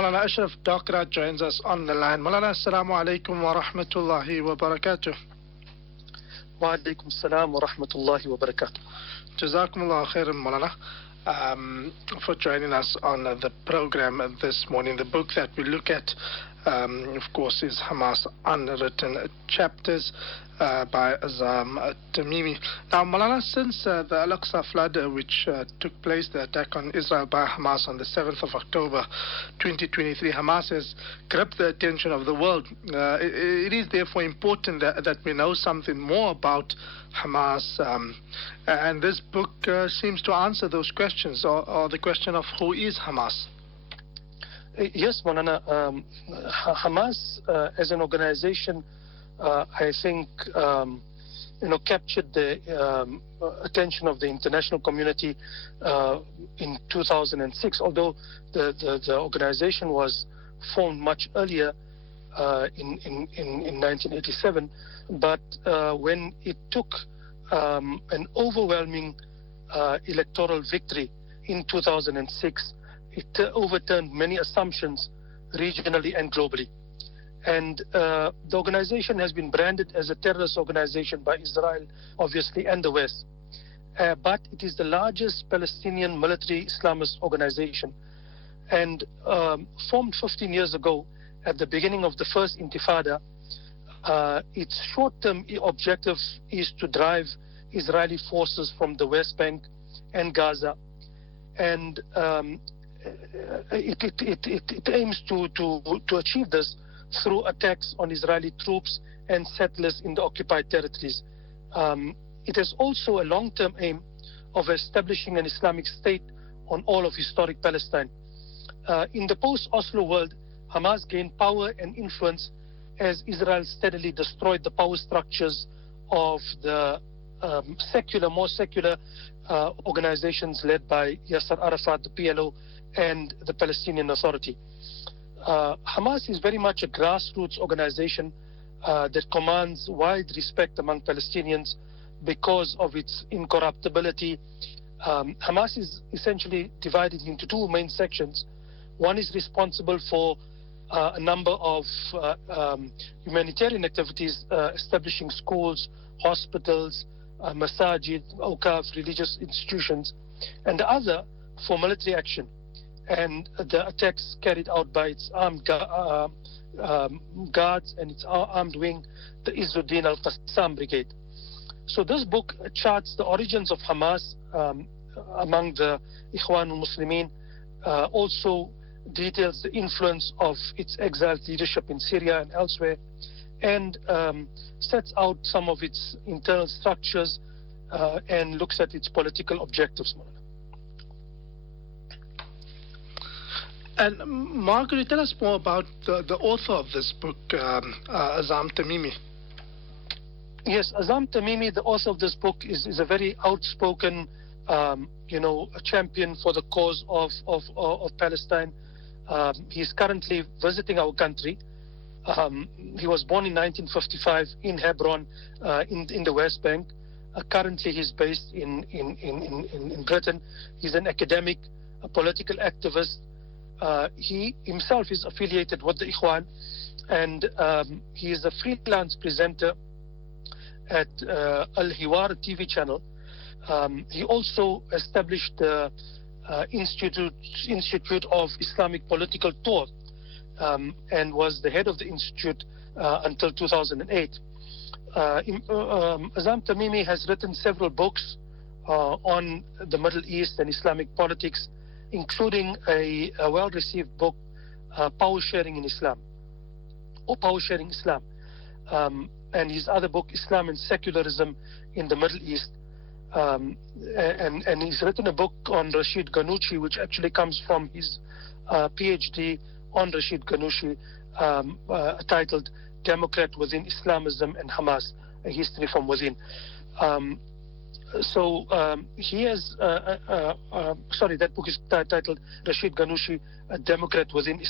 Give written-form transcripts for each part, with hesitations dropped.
Maulana Ashraf Dockrat joins us on the line. Maulana, assalamu alaikum wa rahmatullahi wa barakatuh. Wa alaikum assalam wa rahmatullahi wa barakatuh. Jazakumullah khairan, Maulana, for joining us on the program this morning. The book that we look at, of course, is Hamas Unwritten Chapters by Azzam Tamimi. Now, Maulana, since the Al-Aqsa flood, which took place, the attack on Israel by Hamas on the 7th of October 2023, Hamas has gripped the attention of the world. It is therefore important that we know something more about Hamas, and this book seems to answer those questions, or the question of who is Hamas. Yes, Maulana. Hamas as an organization, I think, captured the attention of the international community in 2006, although the organization was formed much earlier in 1987. But when it took an overwhelming electoral victory in 2006, it overturned many assumptions regionally and globally. And the organization has been branded as a terrorist organization by Israel, obviously, and the West. But it is the largest Palestinian military Islamist organization. And formed 15 years ago, at the beginning of the first Intifada, its short-term objective is to drive Israeli forces from the West Bank and Gaza. And it aims to achieve this through attacks on Israeli troops and settlers in the occupied territories. It has also a long-term aim of establishing an Islamic state on all of historic Palestine. In the post-Oslo world, Hamas gained power and influence as Israel steadily destroyed the power structures of the more secular organizations led by Yasser Arafat, the PLO, and the Palestinian Authority. Hamas is very much a grassroots organization that commands wide respect among Palestinians because of its incorruptibility. Hamas is essentially divided into two main sections. One is responsible for a number of humanitarian activities, establishing schools, hospitals, masajid, awqaf, religious institutions, and the other for military action and the attacks carried out by its armed guards and its armed wing, the Izzuddin al-Qassam Brigade. So this book charts the origins of Hamas among the Ikhwan al-Muslimin, also details the influence of its exiled leadership in Syria and elsewhere, and sets out some of its internal structures and looks at its political objectives. And Mark, could you tell us more about the author of this book, Azzam Tamimi? Yes, Azzam Tamimi, the author of this book, is a very outspoken, a champion for the cause of Palestine. He's currently visiting our country. He was born in 1955 in Hebron, in the West Bank. Currently, he's based in Britain. He's an academic, a political activist. He himself is affiliated with the Ikhwan, and he is a freelance presenter at Al-Hiwar TV channel. He also established the Institute of Islamic Political Thought, and was the head of the institute until 2008. Azzam Tamimi has written several books on the Middle East and Islamic politics, including a well-received book, Power Sharing in Islam, or Power Sharing Islam, and his other book, Islam and Secularism in the Middle East. And he's written a book on Rashid Ghannouchi, which actually comes from his PhD on Rashid Ghannouchi, titled Democrat Within Islamism and Hamas, A History from Within. He has, that book is titled Rashid Ghannouchi, A Democrat Within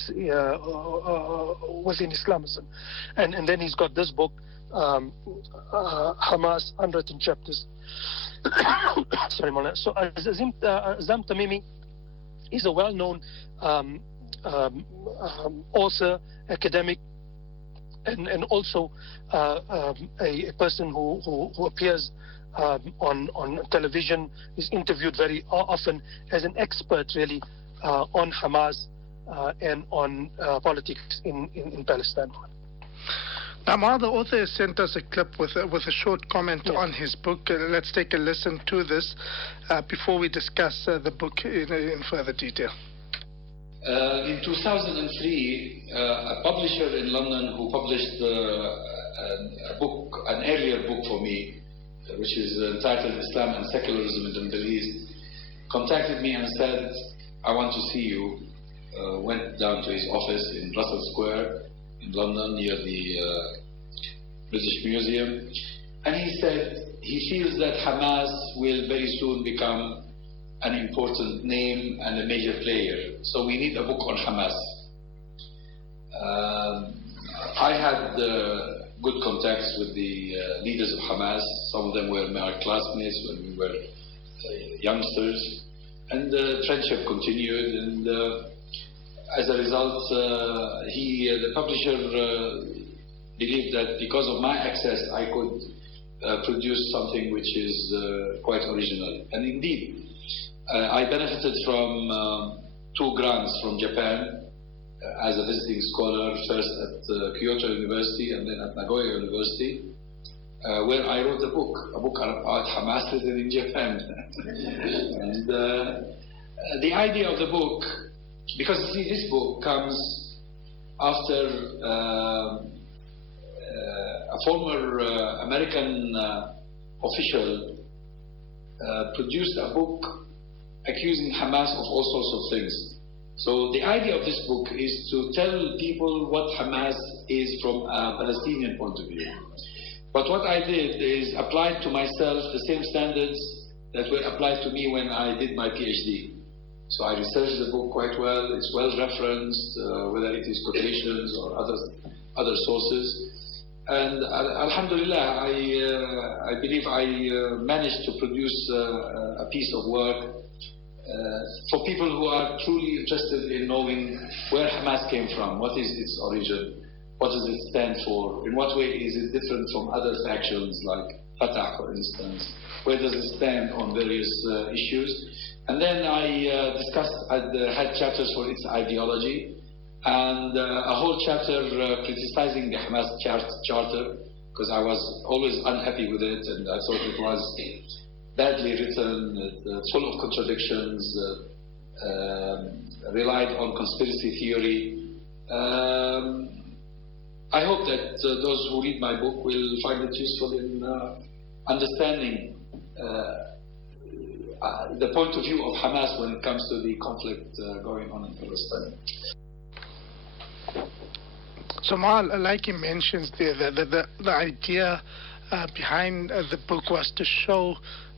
Islamism. And then he's got this book, Hamas Unwritten Chapters. Sorry, Mawlana. So Azzam Tamimi is a well-known author, academic, and also a person who appears on television, is interviewed very often as an expert really on Hamas and on politics in Palestine. Now, the author has sent us a clip with a short comment on his book. Let's take a listen to this before we discuss the book in further detail. In 2003, a publisher in London who published a book, an earlier book for me, which is entitled Islam and Secularism in the Middle East, contacted me and said, "I want to see you." Went down to his office in Russell Square in London near the British Museum, and he said he feels that Hamas will very soon become an important name and a major player. So we need a book on Hamas. I had good contacts with the leaders of Hamas. Some of them were my classmates when we were youngsters, and the friendship continued. And as a result, the publisher believed that because of my access, I could produce something which is quite original. And indeed, I benefited from 2 grants from Japan as a visiting scholar, first at Kyoto University and then at Nagoya University, where I wrote a book about Hamas written in Japan. And the idea of the book, because you see, this book comes after a former American official produced a book accusing Hamas of all sorts of things. So the idea of this book is to tell people what Hamas is from a Palestinian point of view. But what I did is applied to myself the same standards that were applied to me when I did my PhD. So I researched the book quite well. It's well referenced, whether it is quotations or other sources. And alhamdulillah, I believe I managed to produce a piece of work for people who are truly interested in knowing where Hamas came from, what is its origin, what does it stand for, in what way is it different from other factions like Fatah, for instance, where does it stand on various issues. And then I had chapters for its ideology, and a whole chapter criticizing the Hamas charter, because I was always unhappy with it, and I thought it was badly written, full of contradictions, relied on conspiracy theory. I hope that those who read my book will find it useful in understanding the point of view of Hamas when it comes to the conflict going on in Palestine. So, Mal, like he mentions there, the idea behind the book was to show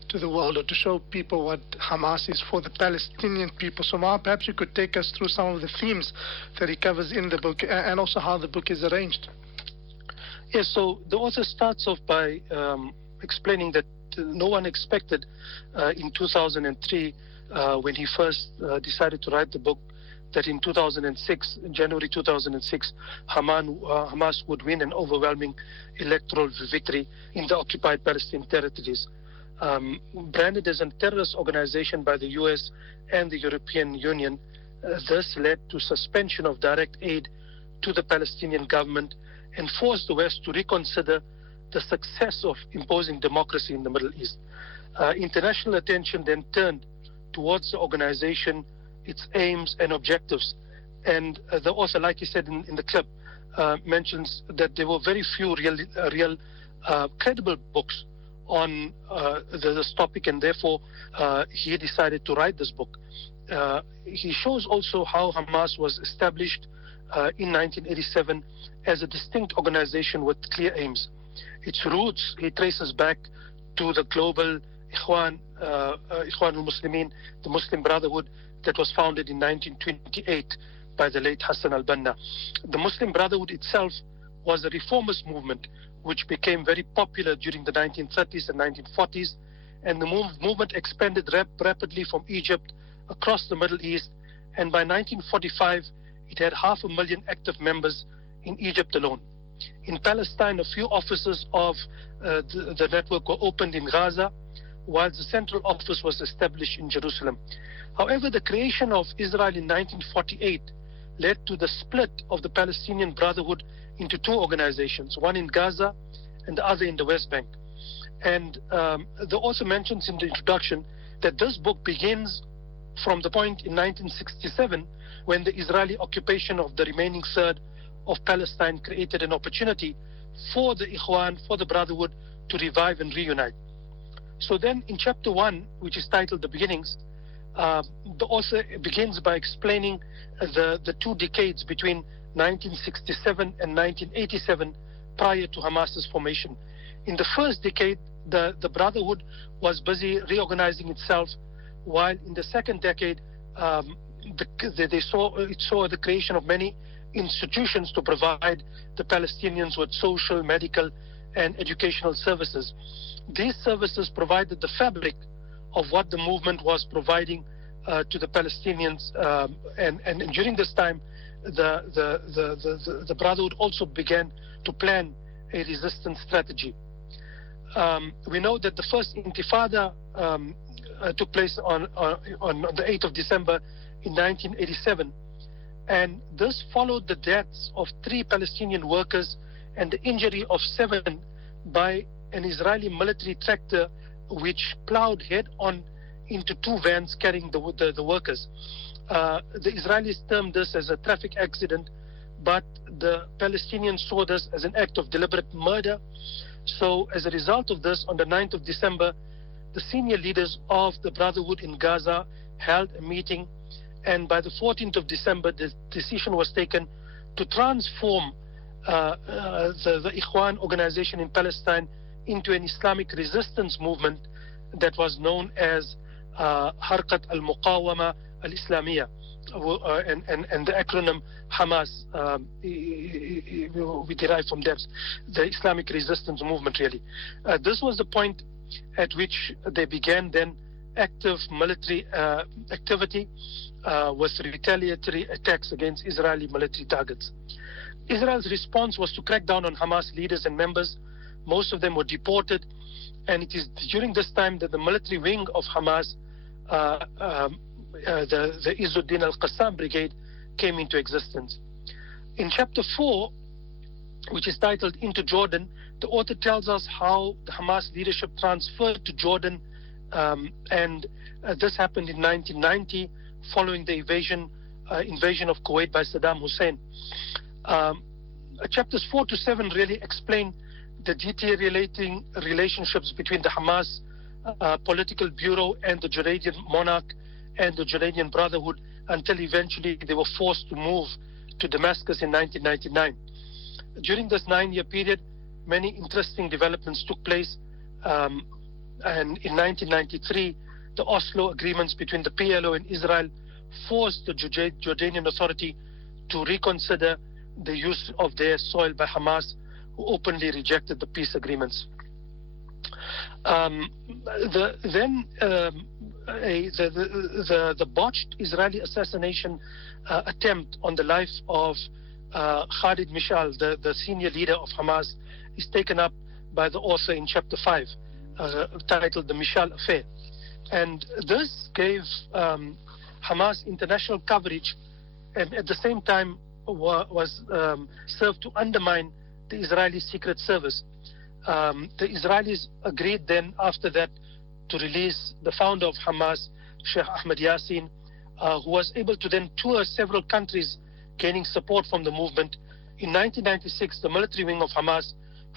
to the world, or to show people what Hamas is for the Palestinian people. So, Mal, perhaps you could take us through some of the themes that he covers in the book, and also how the book is arranged. Yes, so the author starts off by explaining that no one expected in 2003, when he first decided to write the book, that in 2006, January 2006, Hamas would win an overwhelming electoral victory in the occupied Palestinian territories. Branded as a terrorist organization by the US and the European Union, this led to suspension of direct aid to the Palestinian government and forced the West to reconsider the success of imposing democracy in the Middle East. International attention then turned towards the organization, its aims and objectives. And the author, like he said in the clip, mentions that there were very few real credible books on this topic, and therefore he decided to write this book. He shows also how Hamas was established in 1987 as a distinct organization with clear aims. Its roots he traces back to the global Ikhwan al-Muslimin, the Muslim Brotherhood, that was founded in 1928 by the late Hassan al-Banna. The Muslim Brotherhood itself was a reformist movement which became very popular during the 1930s and 1940s, and the movement expanded rapidly from Egypt across the Middle East, and by 1945 it had 500,000 active members in Egypt alone. In Palestine, a few offices of the network were opened in Gaza, while the central office was established in Jerusalem. However, the creation of Israel in 1948 led to the split of the Palestinian Brotherhood into two organizations, one in Gaza and the other in the West Bank. And they also mentions in the introduction that this book begins from the point in 1967 when the Israeli occupation of the remaining third of Palestine created an opportunity for the Ikhwan, for the Brotherhood, to revive and reunite. So then in chapter 1, which is titled The Beginnings, the author begins by explaining the 2 decades between 1967 and 1987 prior to Hamas's formation. In the first decade, the Brotherhood was busy reorganizing itself, while in the second decade, it saw the creation of many institutions to provide the Palestinians with social, medical, and educational services. These services provided the fabric of what the movement was providing to the Palestinians, and during this time, the Brotherhood also began to plan a resistance strategy. We know that the first Intifada took place on the 8th of December in 1987, and this followed the deaths of 3 Palestinian workers and the injury of 7 by an Israeli military tractor which plowed head-on into 2 vans carrying the workers. The Israelis termed this as a traffic accident, but the Palestinians saw this as an act of deliberate murder. So as a result of this, on the 9th of December, the senior leaders of the Brotherhood in Gaza held a meeting, and by the 14th of December, the decision was taken to transform the Ikhwan organization in Palestine into an Islamic resistance movement that was known as Harkat al-Muqawama al-Islamiyya, and the acronym Hamas, we derive from that, the Islamic resistance movement, really. This was the point at which they began then active military activity with retaliatory attacks against Israeli military targets. Israel's response was to crack down on Hamas leaders and members. Most of them were deported, and it is during this time that the military wing of Hamas, the Izzuddin al-Qassam Brigade, came into existence. In chapter 4, which is titled Into Jordan, the author tells us how the Hamas leadership transferred to Jordan, and this happened in 1990 following the invasion of Kuwait by Saddam Hussein. Chapters 4 to 7 really explain the deteriorating relationships between the Hamas political bureau and the Jordanian monarch and the Jordanian Brotherhood until eventually they were forced to move to Damascus in 1999. During this 9-year period, many interesting developments took place, and in 1993, the Oslo agreements between the PLO and Israel forced the Jordanian Authority to reconsider the use of their soil by Hamas, who openly rejected the peace agreements. The botched Israeli assassination attempt on the life of Khalid Mishal, the senior leader of Hamas, is taken up by the author in chapter 5, titled The Mishal Affair. And this gave Hamas international coverage, and at the same time was served to undermine the Israeli Secret Service. The Israelis agreed then after that to release the founder of Hamas, Sheikh Ahmed Yassin, who was able to then tour several countries, gaining support from the movement. In 1996, the military wing of Hamas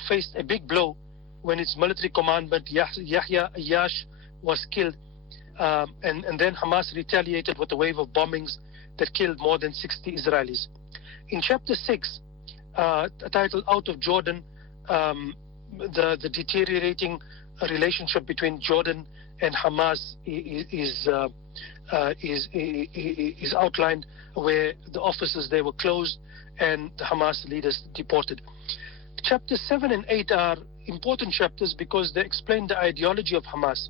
faced a big blow when its military commander Yahya Ayyash was killed, and then Hamas retaliated with a wave of bombings that killed more than 60 Israelis. In chapter 6, titled Out of Jordan, the deteriorating relationship between Jordan and Hamas is outlined, where the offices there were closed and the Hamas leaders deported. Chapters 7 and 8 are important chapters because they explain the ideology of Hamas.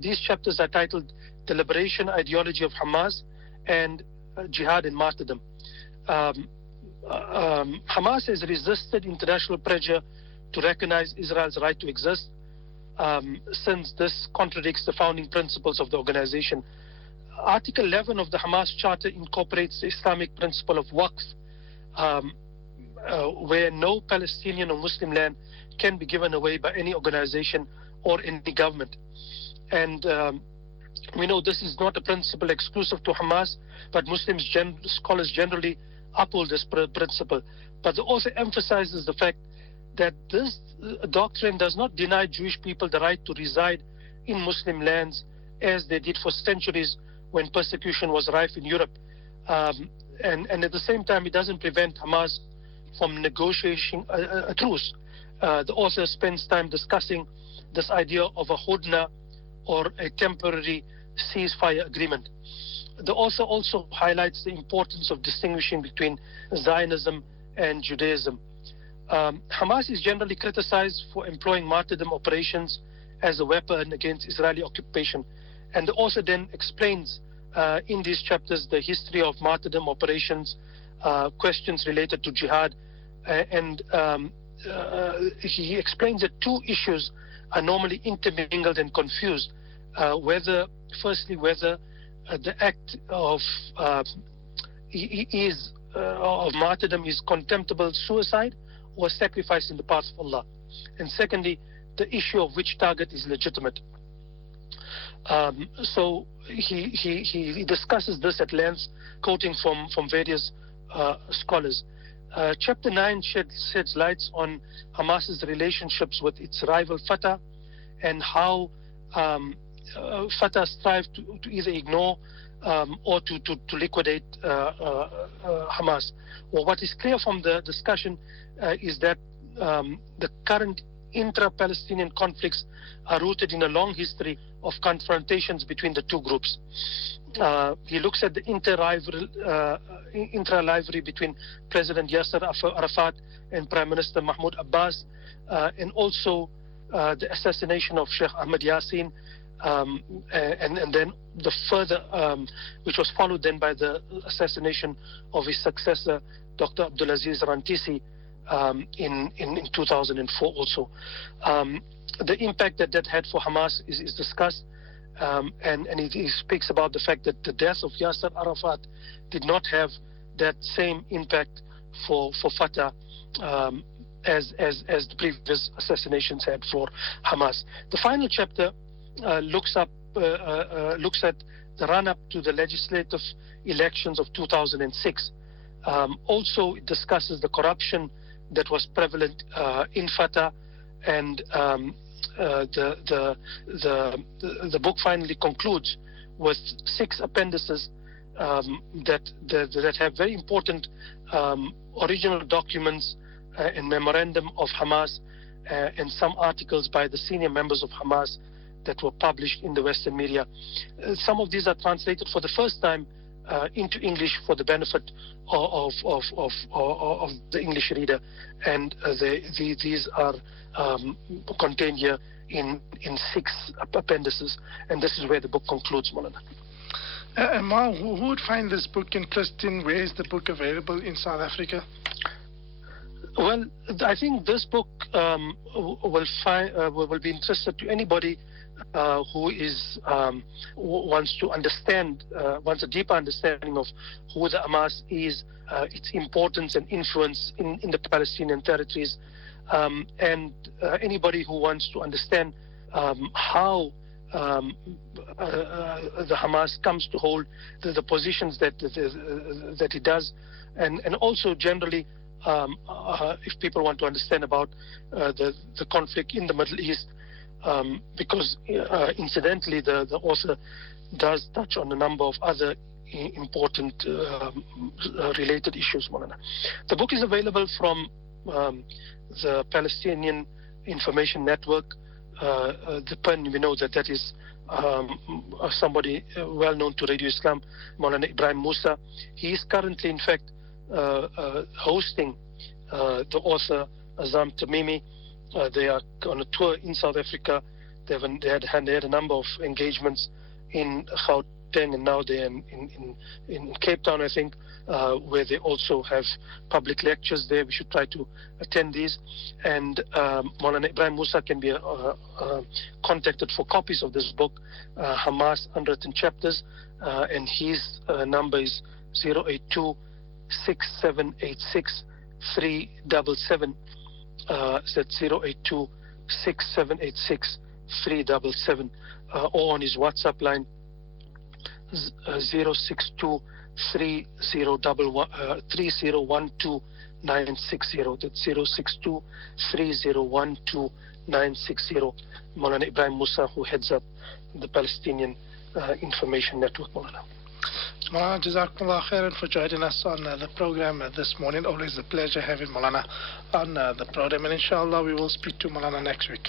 These chapters are titled The Liberation Ideology of Hamas and Jihad and Martyrdom. Hamas has resisted international pressure to recognize Israel's right to exist, since this contradicts the founding principles of the organization. Article 11 of the Hamas Charter incorporates the Islamic principle of waqf, where no Palestinian or Muslim land can be given away by any organization or any government. And we know this is not a principle exclusive to Hamas, but scholars generally uphold this principle. But the author emphasizes the fact that this doctrine does not deny Jewish people the right to reside in Muslim lands as they did for centuries when persecution was rife in Europe. And at the same time, it doesn't prevent Hamas from negotiating a truce. The author spends time discussing this idea of a hudna, or a temporary ceasefire agreement. The author also highlights the importance of distinguishing between Zionism and Judaism. Hamas is generally criticized for employing martyrdom operations as a weapon against Israeli occupation. And the author then explains in these chapters the history of martyrdom operations, questions related to jihad, and he explains that two issues are normally intermingled and confused. Whether the act of martyrdom is contemptible suicide or sacrifice in the path of Allah, and secondly, the issue of which target is legitimate. So he discusses this at length, quoting from various scholars. Chapter 9 sheds lights on Hamas's relationships with its rival Fatah, and how Fatah strive to either ignore or to liquidate Hamas. Well, what is clear from the discussion is that the current intra-Palestinian conflicts are rooted in a long history of confrontations between the two groups. He looks at the intra-rivalry between President Yasser Arafat and Prime Minister Mahmoud Abbas, and also the assassination of Sheikh Ahmed Yassin, and then the further, which was followed then by the assassination of his successor, Dr. Abdulaziz Rantisi, in 2004 also. The impact that had for Hamas is discussed, and he speaks about the fact that the death of Yasser Arafat did not have that same impact for Fatah as the previous assassinations had for Hamas. The final chapter looks at the run-up to the legislative elections of 2006. Also, it discusses the corruption that was prevalent in Fatah, and the book finally concludes with 6 appendices that have very important original documents and memorandum of Hamas, and some articles by the senior members of Hamas that were published in the Western media. Some of these are translated for the first time into English for the benefit of the English reader, and these are contained here in 6 appendices, and this is where the book concludes, Maulana. Ma, who would find this book interesting? Where is the book available in South Africa? Well, I think this book will be interested to anybody who wants to understand, wants a deeper understanding of who the Hamas is, its importance and influence in the Palestinian territories, and anybody who wants to understand how the Hamas comes to hold the positions that it does, and also generally, if people want to understand about the conflict in the Middle East, because incidentally the author does touch on a number of other important related issues, Maulana. The book is available from the Palestinian Information Network. The pen, we know that is somebody well known to Radio Islam, Maulana Ibrahim Musa. He is currently, in fact, hosting the author Azzam Tamimi. They are on a tour in South Africa. They had a number of engagements in Gauteng Gauteng, and now they're in Cape Town, I think, where they also have public lectures there. We should try to attend these. And Maulana Ibrahim Musa can be contacted for copies of this book, Hamas Unwritten Chapters, and his number is 082-6786-377. That's 082-6786-377, or on his WhatsApp line 062-3012-960. That's 062-3012-960. Maulana Ibrahim Musa, who heads up the Palestinian Information Network. Maulana. Maulana, Jazakumullah khairan for joining us on the program this morning. Always a pleasure having Maulana on the program, and inshallah we will speak to Maulana next week.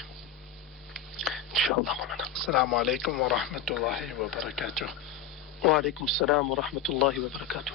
Inshallah, Maulana. Assalamu alaikum wa rahmatullahi wa barakatuh. Wa alaikum assalam wa rahmatullahi wa barakatuh.